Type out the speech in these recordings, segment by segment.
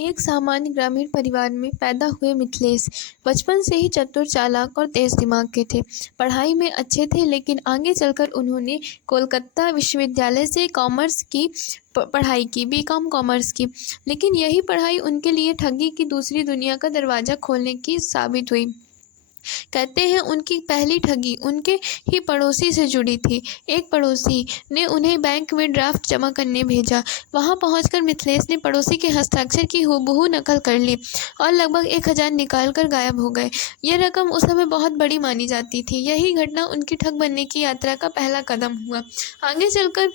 एक सामान्य ग्रामीण परिवार में पैदा हुए मिथिलेश बचपन से ही चतुर, चालाक और तेज दिमाग के थे। पढ़ाई में अच्छे थे, लेकिन आगे चलकर उन्होंने कोलकाता विश्वविद्यालय से कॉमर्स की पढ़ाई की, बीकॉम कॉमर्स की। लेकिन यही पढ़ाई उनके लिए ठगी की दूसरी दुनिया का दरवाज़ा खोलने की साबित हुई। कहते हैं उनकी पहली ठगी उनके ही पड़ोसी से जुड़ी थी। एक पड़ोसी ने उन्हें बैंक में ड्राफ्ट जमा करने भेजा। वहां पहुंचकर मिथिलेश ने पड़ोसी के हस्ताक्षर की हूबहू नकल कर ली और लगभग 1,000 निकाल कर गायब हो गए। यह रकम उस समय बहुत बड़ी मानी जाती थी। यही घटना उनकी ठग बनने की यात्रा का पहला कदम हुआ। आगे चलकर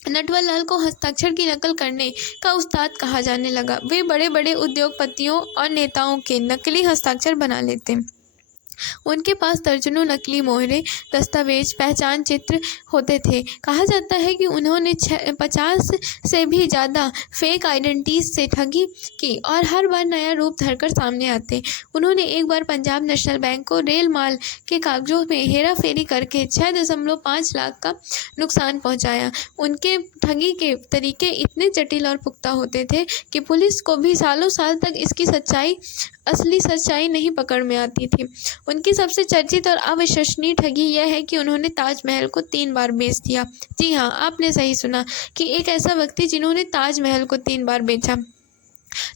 नटवर लाल को हस्ताक्षर की नकल करने का उस्ताद कहा जाने लगा। वे बड़े बड़े उद्योगपतियों और नेताओं के नकली हस्ताक्षर बना लेते। उनके पास दर्जनों नकली मोहरें, दस्तावेज, पहचान चित्र होते थे। कहा जाता है कि उन्होंने 50 से भी ज़्यादा फेक आइडेंटिटीज से ठगी की और हर बार नया रूप धरकर सामने आते। उन्होंने एक बार पंजाब नेशनल बैंक को रेल माल के कागजों में हेरा फेरी करके 6.5 लाख का नुकसान पहुंचाया। उनके ठगी के तरीके इतने जटिल और पुख्ता होते थे कि पुलिस को भी सालों साल तक इसकी असली सच्चाई नहीं पकड़ में आती थी। उनकी सबसे चर्चित और अविश्वसनीय ठगी यह है कि उन्होंने ताजमहल को 3 बार बेच दिया। जी हाँ, आपने सही सुना कि एक ऐसा व्यक्ति जिन्होंने ताजमहल को 3 बार बेचा।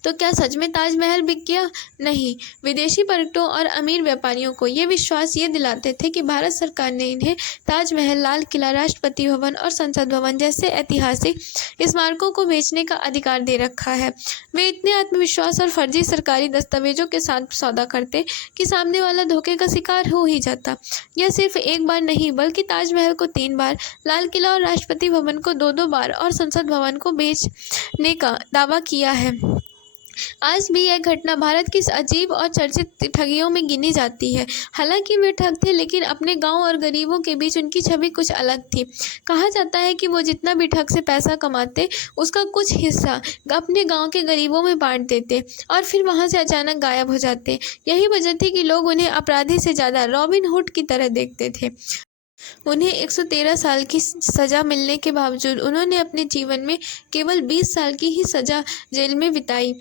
तो क्या सच में ताजमहल बिक गया? नहीं। विदेशी पर्यटकों और अमीर व्यापारियों को ये विश्वास ये दिलाते थे कि भारत सरकार ने इन्हें ताजमहल, लाल किला, राष्ट्रपति भवन और संसद भवन जैसे ऐतिहासिक स्मारकों को बेचने का अधिकार दे रखा है। वे इतने आत्मविश्वास और फर्जी सरकारी दस्तावेजों के साथ सौदा करते कि सामने वाला धोखे का शिकार हो ही जाता। यह सिर्फ एक बार नहीं, बल्कि ताजमहल को 3 बार, लाल किला और राष्ट्रपति भवन को 2-2 बार और संसद भवन को बेचने का दावा किया है। आज भी यह घटना भारत की अजीब और चर्चित ठगियों में गिनी जाती है। हालांकि वे ठग थे, लेकिन अपने गांव और गरीबों के बीच उनकी छवि कुछ अलग थी। कहा जाता है कि वो जितना भी ठग से पैसा कमाते, उसका कुछ हिस्सा अपने गांव के गरीबों में बांट देते और फिर वहां से अचानक गायब हो जाते। यही वजह थी कि लोग उन्हें अपराधी से ज़्यादा रॉबिन हुड की तरह देखते थे। उन्हें 113 साल की सज़ा मिलने के बावजूद उन्होंने अपने जीवन में केवल 20 साल की ही सज़ा जेल में बिताई।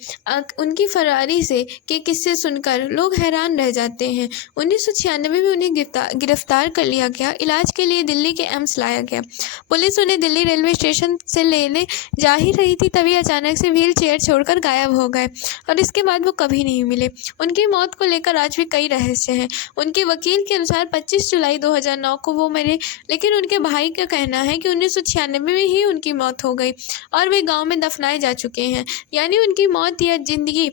उनकी फरारी से के किस्से सुनकर लोग हैरान रह जाते हैं। 1996 में उन्हें गिरफ्तार कर लिया गया। इलाज के लिए दिल्ली के एम्स लाया गया। पुलिस उन्हें दिल्ली रेलवे स्टेशन से लेने जा ही रही थी, तभी अचानक से व्हील चेयर छोड़कर गायब हो गए और इसके बाद वो कभी नहीं मिले। उनकी मौत को लेकर आज भी कई रहस्य हैं। उनके वकील के अनुसार 25 जुलाई 2009 को वो मरे, लेकिन उनके भाई का कहना है कि 1996 में ही उनकी मौत हो गई और वे गांव में दफनाए जा चुके हैं। यानी उनकी मौत या जिंदगी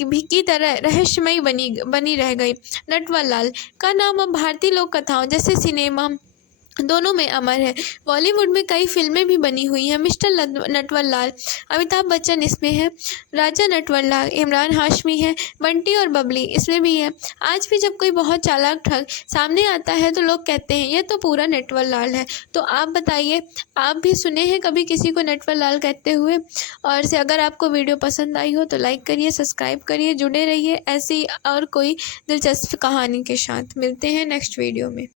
की तरह रहस्यमयी बनी रह गई। नटवर लाल का नाम अब भारतीय लोक कथाओं जैसे सिनेमा दोनों में अमर है। बॉलीवुड में कई फिल्में भी बनी हुई हैं। मिस्टर नटवर लाल, अमिताभ बच्चन इसमें है, राजा नटवर लाल, इमरान हाशमी है, बंटी और बबली इसमें भी है। आज भी जब कोई बहुत चालाक ठग सामने आता है तो लोग कहते हैं यह तो पूरा नटवर लाल है। तो आप बताइए, आप भी सुने हैं कभी किसी को नटवर लाल कहते हुए? और से अगर आपको वीडियो पसंद आई हो तो लाइक करिए, सब्सक्राइब करिए, जुड़े रहिए ऐसी और कोई दिलचस्प कहानी के साथ। मिलते हैं नेक्स्ट वीडियो में।